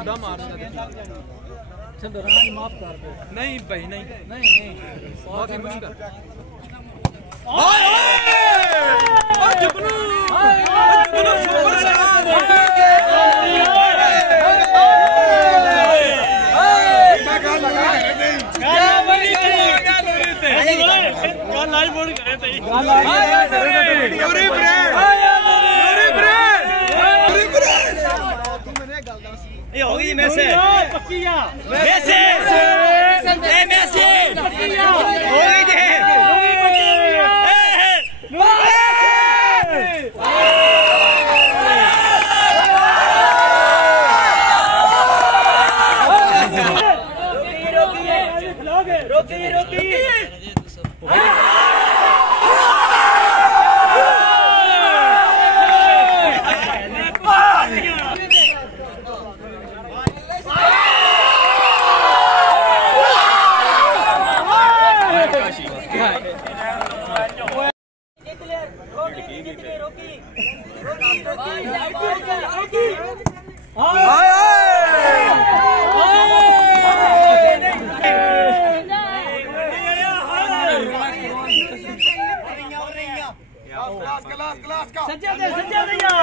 खुदा मार माफ कर दो। नहीं भाई नहीं बहुत ही मुश्किल ये होगी मैसे पक्किया मैसे मैसे पक्किया होगी जे रोकी सज्जा भैया